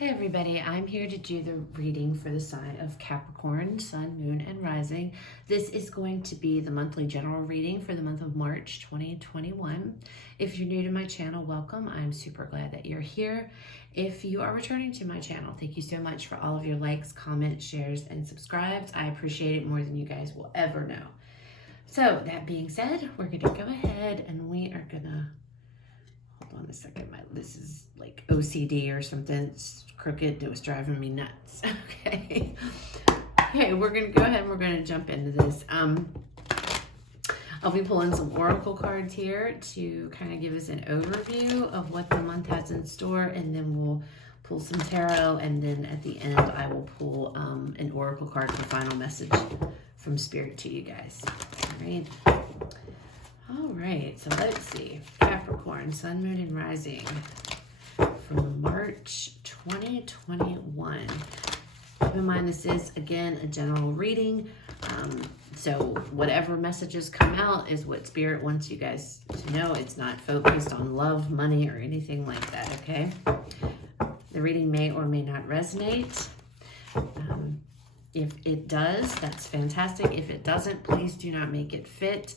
Hi everybody, I'm here to do the reading for the sign of Capricorn, Sun, Moon, and Rising. This is going to be the monthly general reading for the month of March 2021. If you're new to my channel, welcome. I'm super glad that you're here. If you are returning to my channel, thank you so much for all of your likes, comments, shares, and subscribes. I appreciate it more than you guys will ever know. So that being said, we're going to go ahead and we are going to hold on a second. This is like OCD or something. It's crooked. It was driving me nuts. Okay. Okay, we're going to go ahead and we're going to jump into this. I'll be pulling some oracle cards here to kind of give us an overview of what the month has in store, and then we'll pull some tarot, and then at the end I will pull an oracle card for final message from Spirit to you guys. All right. All right, so let's see. Capricorn, Sun, Moon, and Rising from March 2021. Keep in mind, this is, again, a general reading. So whatever messages come out is what Spirit wants you guys to know. It's not focused on love, money, or anything like that, okay? The reading may or may not resonate. If it does, that's fantastic. If it doesn't, please do not make it fit.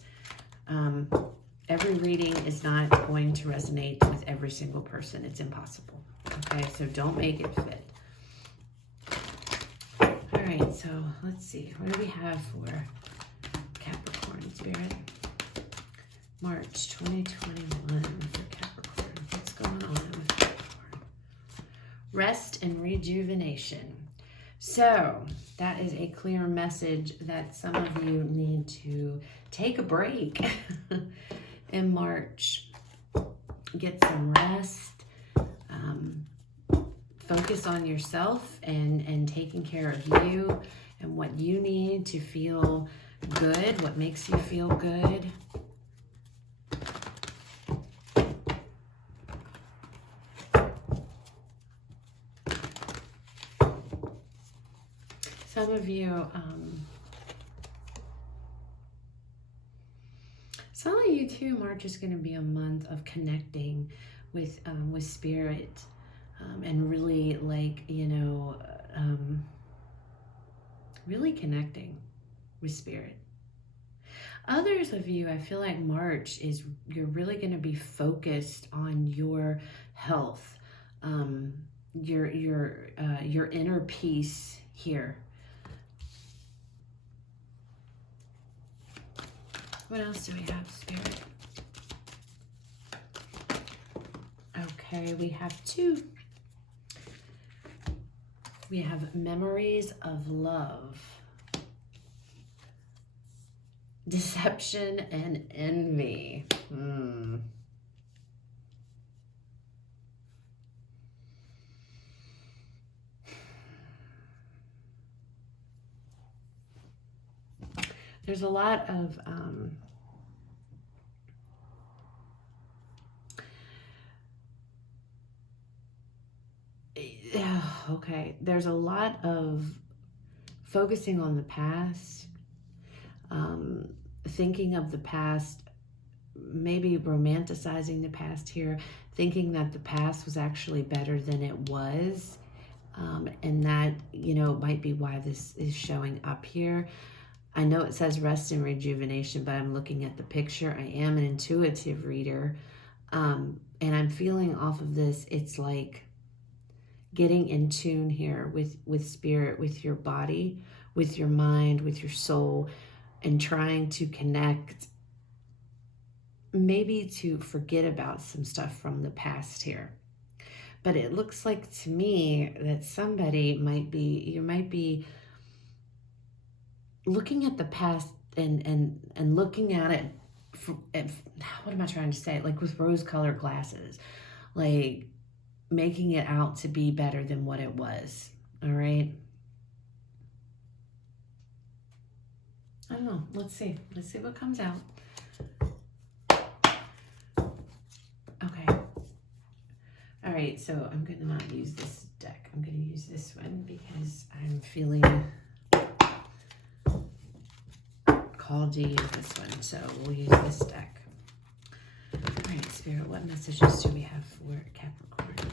Every reading is not going to resonate with every single person. It's impossible. Okay, so don't make it fit. All right, so let's see. What do we have for Capricorn Spirit? March 2021 for Capricorn. What's going on with Capricorn? Rest and rejuvenation. So that is a clear message that some of you need to take a break in March. Get some rest. Focus on yourself and taking care of you and what you need to feel good, what makes you feel good. Some of you too, March is going to be a month of connecting with Spirit, and really, like, really connecting with Spirit. Others of you, I feel like March is, you're really going to be focused on your health, your inner peace here. What else do we have, Spirit? Okay, we have two. We have memories of love, deception, and envy. There's a lot of there's a lot of focusing on the past, thinking of the past, maybe romanticizing the past here, thinking that the past was actually better than it was, and that, might be why this is showing up here. I know it says rest and rejuvenation, but I'm looking at the picture. I am an intuitive reader, and I'm feeling off of this, it's like getting in tune here with Spirit, with your body, with your mind, with your soul, and trying to connect, maybe to forget about some stuff from the past here. But it looks like to me that somebody might be looking at the past and looking at it, what am I trying to say? Like with rose-colored glasses, like making it out to be better than what it was. All right. I don't know. Let's see what comes out. Okay. All right. So I'm going to not use this deck. I'm going to use this one because I'm feeling called to use this one. So we'll use this deck. All right, Spirit, what messages do we have for Capricorn?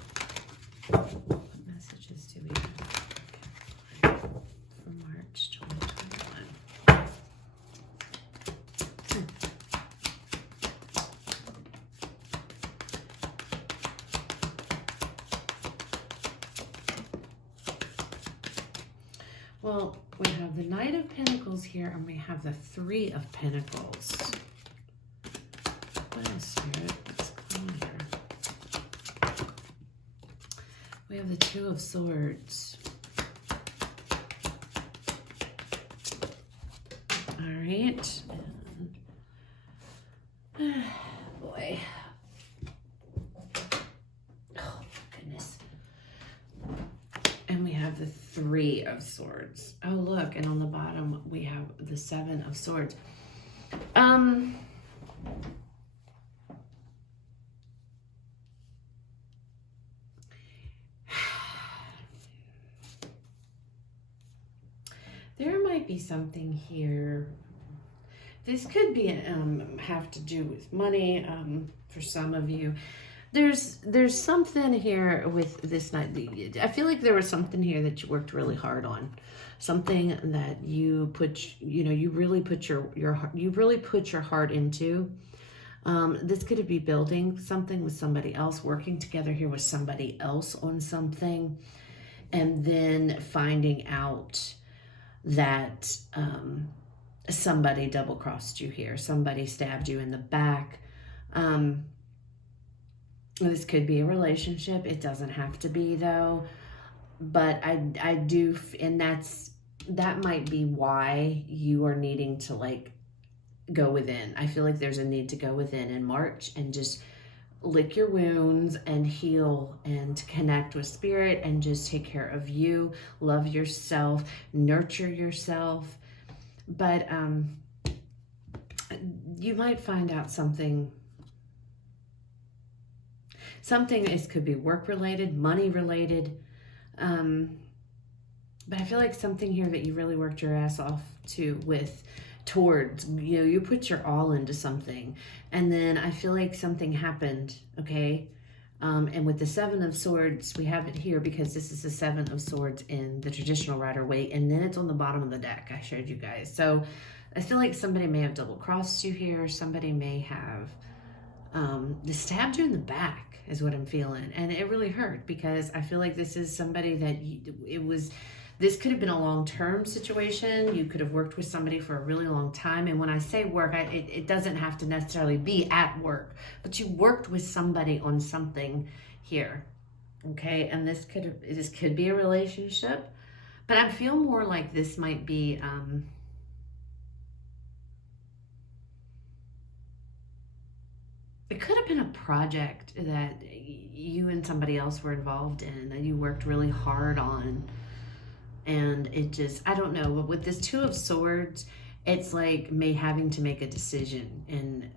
What messages Well, we have the Knight of Pentacles here, and we have the Three of Pentacles. What else, Spirit? What's going on here? We have the Two of Swords. All right. And, boy. Oh, goodness. And we have the Three of Swords. Oh, look. And on the bottom, we have the Seven of Swords. There might be something here. This could be have to do with money for some of you. There's something here with this night. I feel like there was something here that you worked really hard on. Something that you put, you really put your heart into. This could be building something with somebody else, working together here with somebody else on something, and then finding out that somebody double-crossed you here. Somebody stabbed you in the back. This could be a relationship. It doesn't have to be, though. But I do, and that might be why you are needing to, like, go within. I feel like there's a need to go within in March and just lick your wounds and heal and connect with spirit and just take care of you, love yourself, nurture yourself. But you might find out something could be work related, money related. But I feel like something here that you really worked your ass off towards, you put your all into something, and then I feel like something happened, okay? And with the Seven of Swords, we have it here because this is the Seven of Swords in the traditional Rider-Waite, and then it's on the bottom of the deck I showed you guys. So I feel like somebody may have double-crossed you here. Somebody may have stabbed you in the back is what I'm feeling, and it really hurt because I feel like this is somebody that this could have been a long-term situation. You could have worked with somebody for a really long time. And when I say work, it doesn't have to necessarily be at work, but you worked with somebody on something here, okay? And this could be a relationship, but I feel more like this might be, it could have been a project that you and somebody else were involved in that you worked really hard on. And it just, I don't know, but with this Two of Swords, it's like having to make a decision and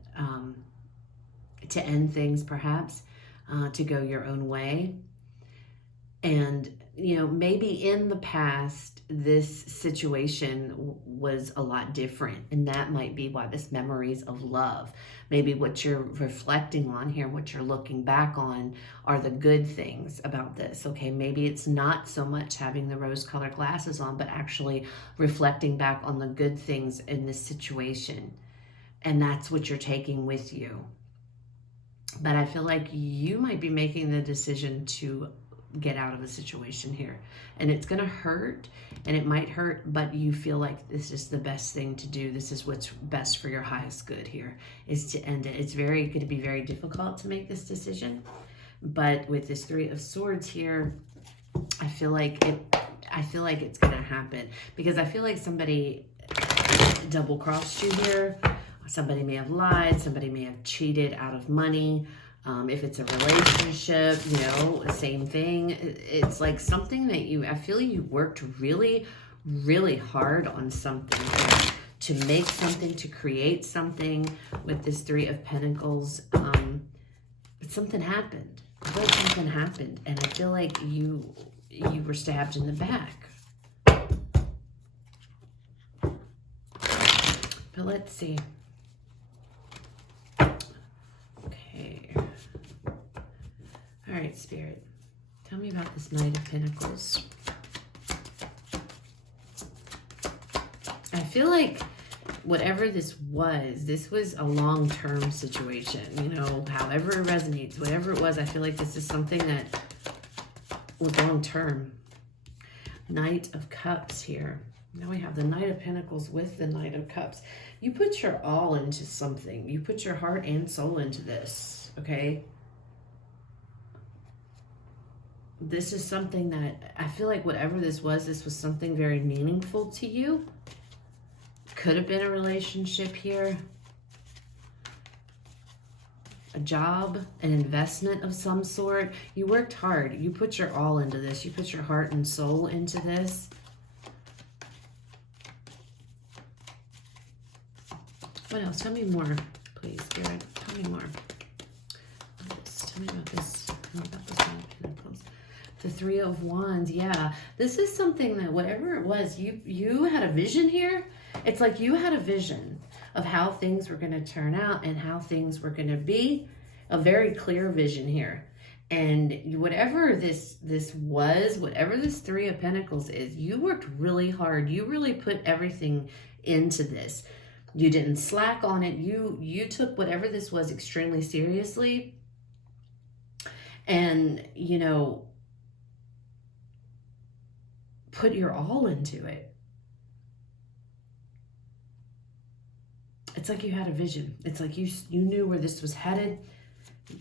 to end things perhaps, to go your own way. And, maybe in the past, this situation was a lot different. And that might be why this memories of love, maybe what you're reflecting on here, what you're looking back on are the good things about this. Okay, maybe it's not so much having the rose-colored glasses on, but actually reflecting back on the good things in this situation. And that's what you're taking with you. But I feel like you might be making the decision to get out of a situation here, and it's going to hurt, and it might hurt, but you feel like this is the best thing to do. This is what's best for your highest good here, is to end it. It's going to be very difficult to make this decision, but with this Three of Swords here, I feel like it's going to happen, because I feel like somebody double-crossed you here. Somebody may have lied, somebody may have cheated out of money. If it's a relationship, same thing. It's like something that I feel you worked really, really hard on something to make something, to create something with this Three of Pentacles. But something happened. I feel like something happened, and I feel like you were stabbed in the back. But let's see. All right, Spirit, tell me about this Knight of Pentacles. I feel like whatever this was a long-term situation, however it resonates, whatever it was, I feel like this is something that was long-term. Knight of Cups here. Now we have the Knight of Pentacles with the Knight of Cups. You put your all into something. You put your heart and soul into this, okay? This is something that I feel like whatever this was something very meaningful to you. Could have been a relationship here. A job, an investment of some sort. You worked hard. You put your all into this. You put your heart and soul into this. What else? Tell me more, please, Spirit. Tell me more. Tell me about this. Tell me about this Knight of Pentacles. The Three of Wands. Yeah, this is something that whatever it was, you had a vision here. It's like you had a vision of how things were going to turn out and how things were going to be. A very clear vision here. And whatever this was, whatever this Three of Pentacles is, you worked really hard. You really put everything into this. You didn't slack on it. You took whatever this was extremely seriously. And, you know, put your all into it. It's like you had a vision. It's like you knew where this was headed.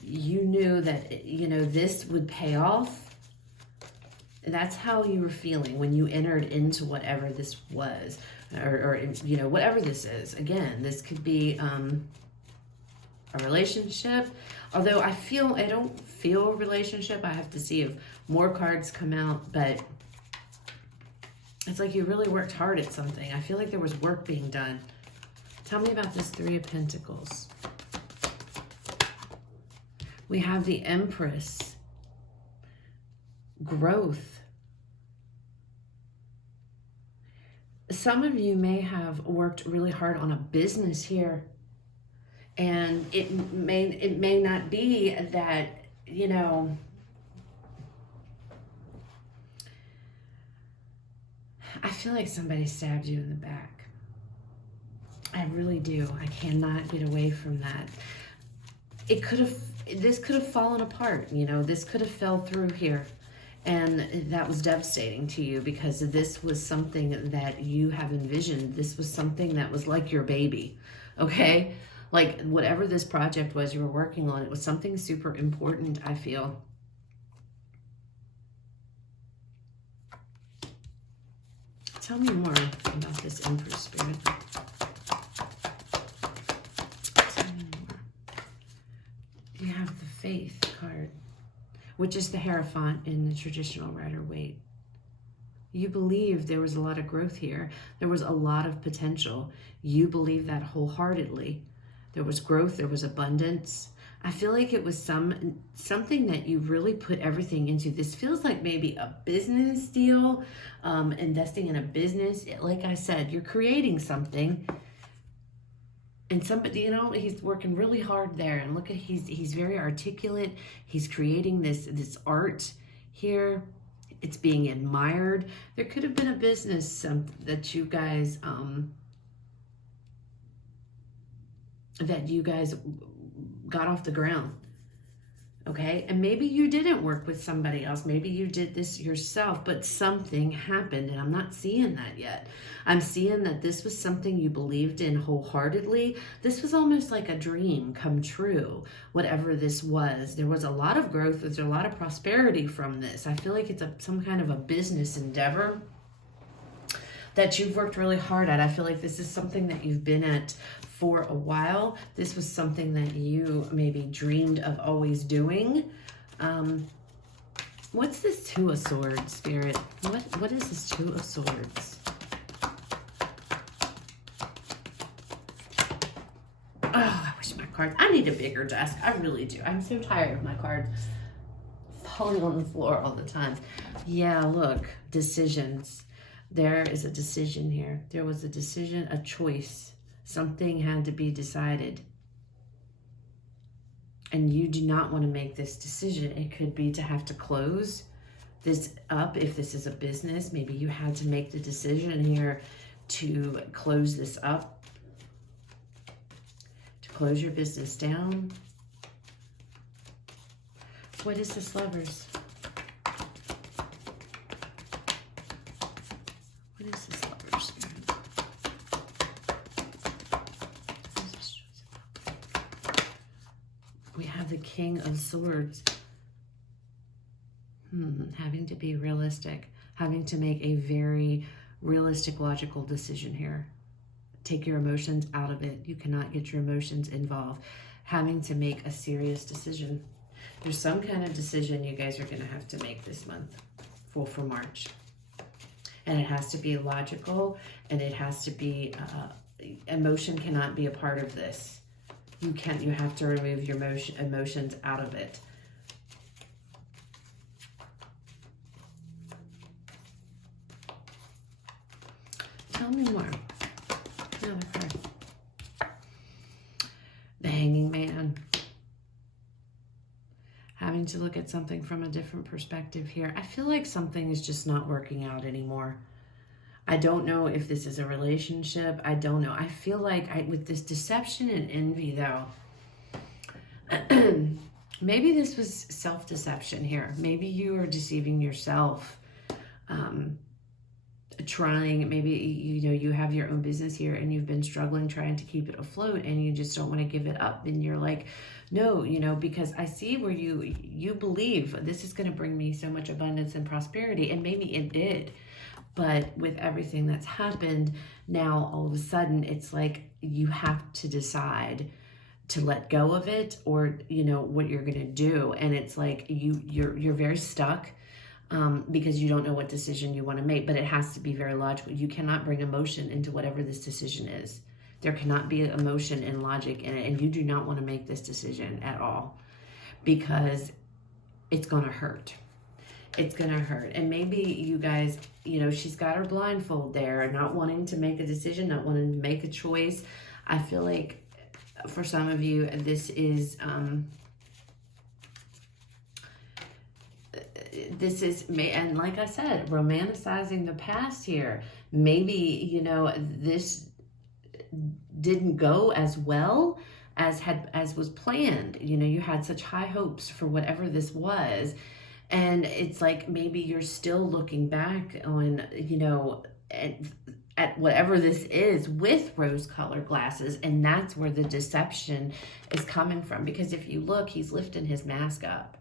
You knew that, you know, this would pay off. That's how you were feeling when you entered into whatever this was. Or you know, whatever this is. Again, this could be a relationship. Although I don't feel a relationship. I have to see if more cards come out. But it's like you really worked hard at something. I feel like there was work being done. Tell me about this Three of Pentacles. We have the Empress. Growth. Some of you may have worked really hard on a business here. And it may not be that, you know, I feel like somebody stabbed you in the back. I really do. I cannot get away from that. This could have fallen apart, you know, this could have fell through here. And that was devastating to you because this was something that you have envisioned. This was something that was like your baby, okay? Like whatever this project was you were working on, it was something super important, I feel. Tell me more about this Empress, Spirit. You have the Faith card, which is the Hierophant in the traditional Rider-Waite. You believe there was a lot of growth here. There was a lot of potential. You believe that wholeheartedly. There was growth. There was abundance. I feel like it was something that you really put everything into. This feels like maybe a business deal, investing in a business. Like I said, you're creating something. And somebody, you know, he's working really hard there. And look at, he's very articulate. He's creating this art here. It's being admired. There could have been a business that you guys got off the ground. Okay, and maybe you didn't work with somebody else. Maybe you did this yourself, but something happened, and I'm not seeing that yet. I'm seeing that this was something you believed in wholeheartedly. This was almost like a dream come true, whatever this was. There was a lot of growth. There's a lot of prosperity from this. I feel like it's some kind of a business endeavor that you've worked really hard at. I feel like this is something that you've been at for a while. This was something that you maybe dreamed of always doing. What's this Two of Swords, Spirit? What is this Two of Swords? Oh, I wish my cards, I need a bigger desk. I really do. I'm so tired of my cards falling on the floor all the time. Yeah, look, decisions. There is a decision here. There was a decision, a choice. Something had to be decided. And you do not want to make this decision. It could be to have to close this up if this is a business. Maybe you had to make the decision here to close this up, to close your business down. What is this, Lovers? What is this Lover Spirit? What is this? We have the King of Swords. Having to be realistic. Having to make a very realistic, logical decision here. Take your emotions out of it. You cannot get your emotions involved. Having to make a serious decision. There's some kind of decision you guys are going to have to make this month for March. And it has to be logical, and it has to be, emotion cannot be a part of this. You have to remove your emotions out of it. Tell me more. Another card. The Hanging Man. Having to look at something from a different perspective here. I feel like something is just not working out anymore. I don't know if this is a relationship. I don't know. I feel like with this deception and envy, though, maybe this was self-deception here. Maybe you are deceiving yourself. Trying, maybe, you know, you have your own business here and you've been struggling trying to keep it afloat and you just don't want to give it up, and you're like, no, you know, because I see where you believe this is going to bring me so much abundance and prosperity, and maybe it did, but with everything that's happened now, all of a sudden it's like you have to decide to let go of it, or you know what you're going to do, and it's like you're very stuck. Because you don't know what decision you want to make, but it has to be very logical. You cannot bring emotion into whatever this decision is. There cannot be emotion and logic in it, and you do not want to make this decision at all, because it's going to hurt. It's going to hurt. And maybe you guys, you know, she's got her blindfold there, not wanting to make a decision, not wanting to make a choice. I feel like for some of you, this is... and like I said, romanticizing the past here. Maybe, you know, this didn't go as well as was planned. You know, you had such high hopes for whatever this was. And it's like, maybe you're still looking back on, you know, at whatever this is with rose-colored glasses. And that's where the deception is coming from. Because if you look, he's lifting his mask up.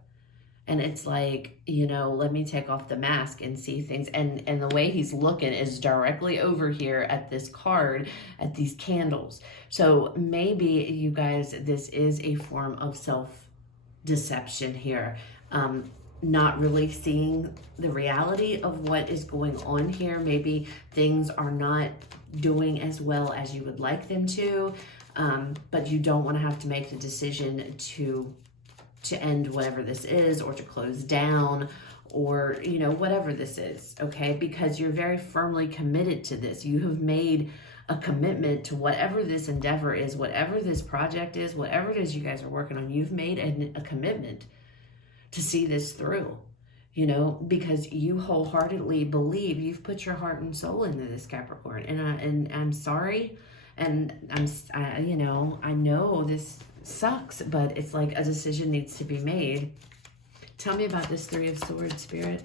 And it's like, you know, let me take off the mask and see things. And the way he's looking is directly over here at this card, at these candles. So maybe you guys, this is a form of self-deception here. Not really seeing the reality of what is going on here. Maybe things are not doing as well as you would like them to. But you don't want to have to make the decision to end whatever this is, or to close down, or, you know, whatever this is, okay? Because you're very firmly committed to this. You have made a commitment to whatever this endeavor is, whatever this project is, whatever it is you guys are working on. You've made a commitment to see this through, you know, because you wholeheartedly believe, you've put your heart and soul into this, Capricorn. And I'm sorry, and you know, I know this sucks, but it's like a decision needs to be made. Tell me about this Three of Swords, Spirit.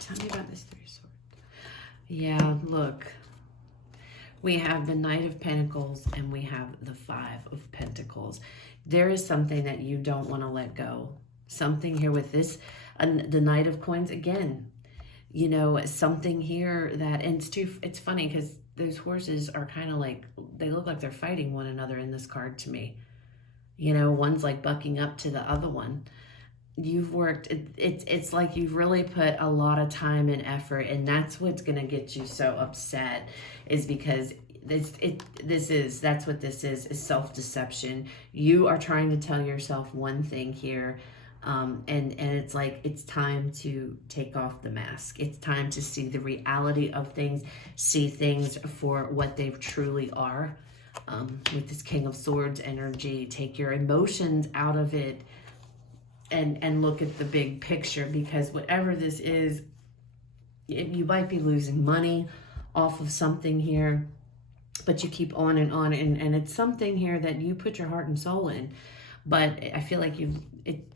Tell me about this Three of Swords. Yeah, look. We have the Knight of Pentacles and we have the Five of Pentacles. There is something that you don't want to let go. Something here with this, the Knight of Coins again. You know, something here that, and it's funny because those horses are kind of like, they look like they're fighting one another in this card to me. You know, one's like bucking up to the other one. You've worked, it's like you've really put a lot of time and effort, and that's what's going to get you so upset, is because that's what this is self-deception. You are trying to tell yourself one thing here, and it's like, it's time to take off the mask. It's time to see the reality of things, see things for what they truly are. With this King of Swords energy, take your emotions out of it and look at the big picture, because whatever this is, you might be losing money off of something here. but you keep on, and it's something here that you put your heart and soul in. But I feel like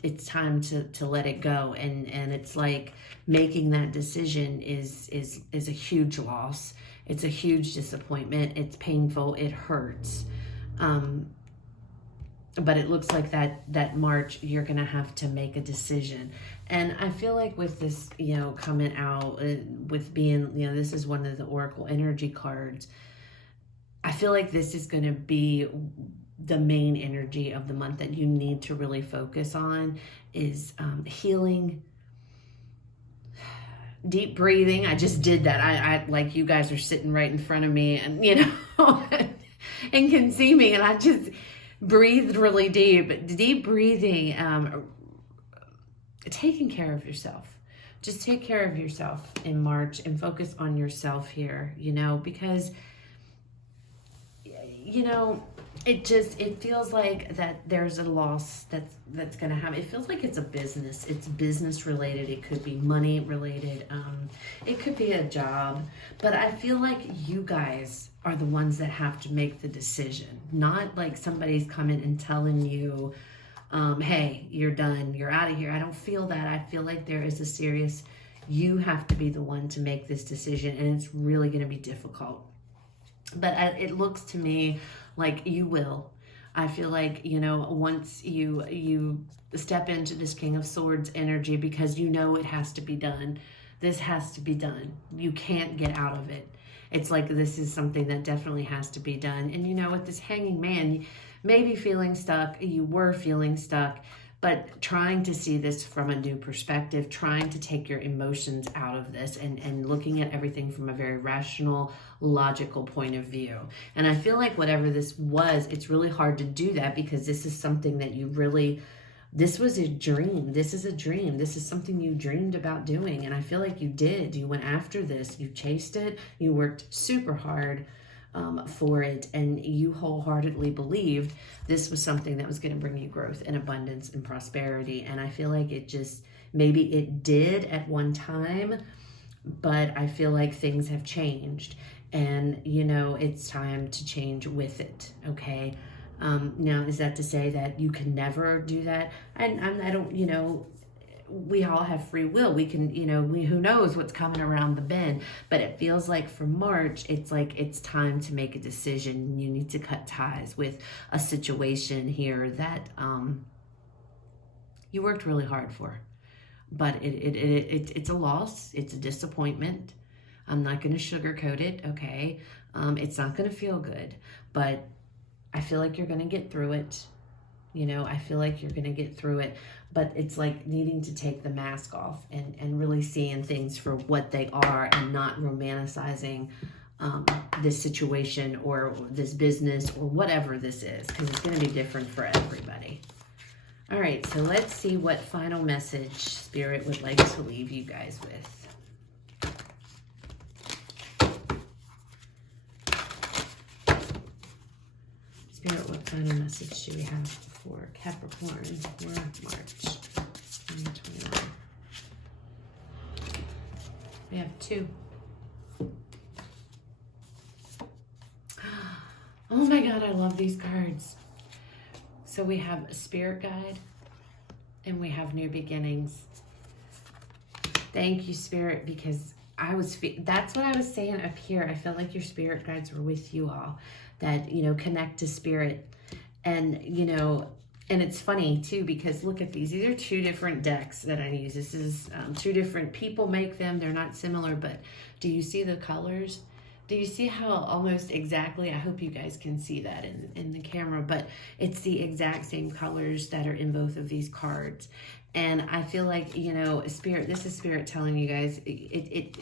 it's time to let it go, and it's like making that decision is a huge loss. It's a huge disappointment. It's painful. It hurts. But it looks like that March, you're going to have to make a decision. And I feel like with this, coming out, with being, this is one of the Oracle energy cards, I feel like this is going to be the main energy of the month that you need to really focus on is healing, deep breathing. I just did that. I like, you guys are sitting right in front of me and, and can see me, and I just breathed really deep breathing, taking care of yourself. Just take care of yourself in March and focus on yourself here, because, it feels like that there's a loss that's going to happen. It feels like it's a business. It's business related. It could be money related. It could be a job. But I feel like you guys are the ones that have to make the decision. Not like somebody's coming and telling you, hey, you're done. You're out of here. I don't feel that. I feel like there is a serious, you have to be the one to make this decision. And it's really going to be difficult. But it looks to me like you will. I feel like, once you step into this King of Swords energy, because it has to be done. This has to be done. You can't get out of it. It's like this is something that definitely has to be done. And with this Hanging Man, you may be feeling stuck. You were feeling stuck. But trying to see this from a new perspective, trying to take your emotions out of this and looking at everything from a very rational, logical point of view. And I feel like whatever this was, it's really hard to do that because this is something that this was a dream. This is a dream. This is something you dreamed about doing. And I feel like you did. You went after this. You chased it. You worked super hard for it, and you wholeheartedly believed this was something that was going to bring you growth and abundance and prosperity. And I feel like maybe it did at one time, but I feel like things have changed, and it's time to change with it. Okay. Now, is that to say that you can never do that? I don't, we all have free will. We can, who knows what's coming around the bend, but it feels like for March, it's like it's time to make a decision. You need to cut ties with a situation here that you worked really hard for, but it's a loss. It's a disappointment. I'm not going to sugarcoat it. Okay. It's not going to feel good, but I feel like you're going to get through it. I feel like you're going to get through it, but it's like needing to take the mask off and really seeing things for what they are and not romanticizing this situation or this business or whatever this is, because it's going to be different for everybody. All right, so let's see what final message Spirit would like to leave you guys with. Spirit, what final message do we have for Capricorn for March 2021? We have 2. Oh my God, I love these cards. So we have a Spirit Guide and we have New Beginnings. Thank you, Spirit, because that's what I was saying up here. I felt like your Spirit Guides were with you all. That, connect to Spirit. And, and it's funny too, because look at these. These are 2 different decks that I use. This is 2 different people make them. They're not similar, but do you see the colors? Do you see how almost exactly, I hope you guys can see that in the camera, but it's the exact same colors that are in both of these cards. And I feel like, Spirit, this is Spirit telling you guys,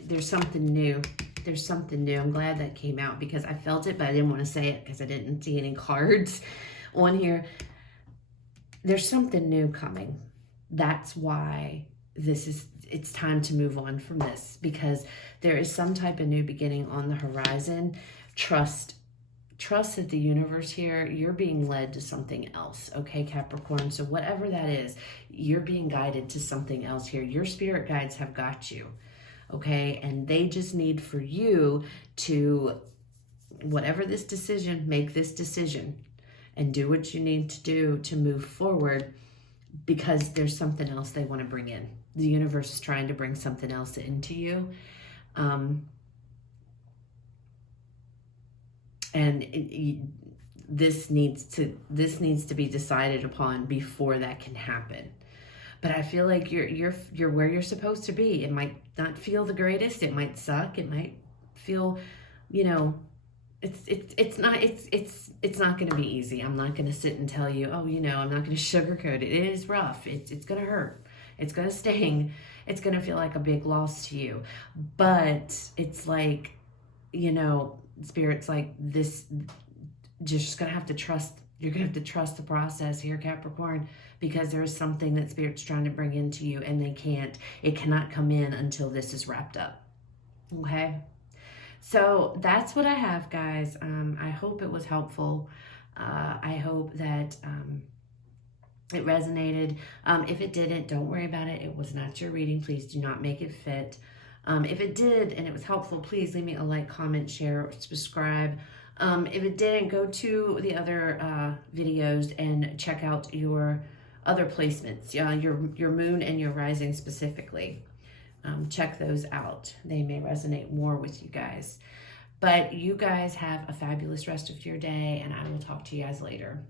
there's something new. There's something new. I'm glad that came out because I felt it, but I didn't want to say it because I didn't see any cards on here. There's something new coming. That's why it's time to move on from this, because there is some type of new beginning on the horizon. Trust that the universe here, you're being led to something else. Okay, Capricorn. So whatever that is, you're being guided to something else here. Your Spirit Guides have got you. Okay, and they just need for you to whatever this decision, make this decision and do what you need to do to move forward, because there's something else they want to bring in. The universe is trying to bring something else into you. This needs to be decided upon before that can happen. But I feel like you're where you're supposed to be. It might not feel the greatest. It might suck. It might feel, you know, it's not going to be easy. I'm not going to sit and tell you, oh, you know, I'm not going to sugarcoat it. It is rough. It's going to hurt. It's going to sting. It's going to feel like a big loss to you. But it's like, you know, Spirit's like this. Just going to have to trust. You're going to have to trust the process here, Capricorn, because there is something that Spirit's trying to bring into you, and it cannot come in until this is wrapped up. Okay? So that's what I have, guys. I hope it was helpful. I hope that it resonated. If it didn't, don't worry about it. It was not your reading. Please do not make it fit. If it did and it was helpful, please leave me a like, comment, share, subscribe. If it didn't, go to the other videos and check out your other placements, your moon and your rising specifically. Check those out. They may resonate more with you guys. But you guys have a fabulous rest of your day, and I will talk to you guys later.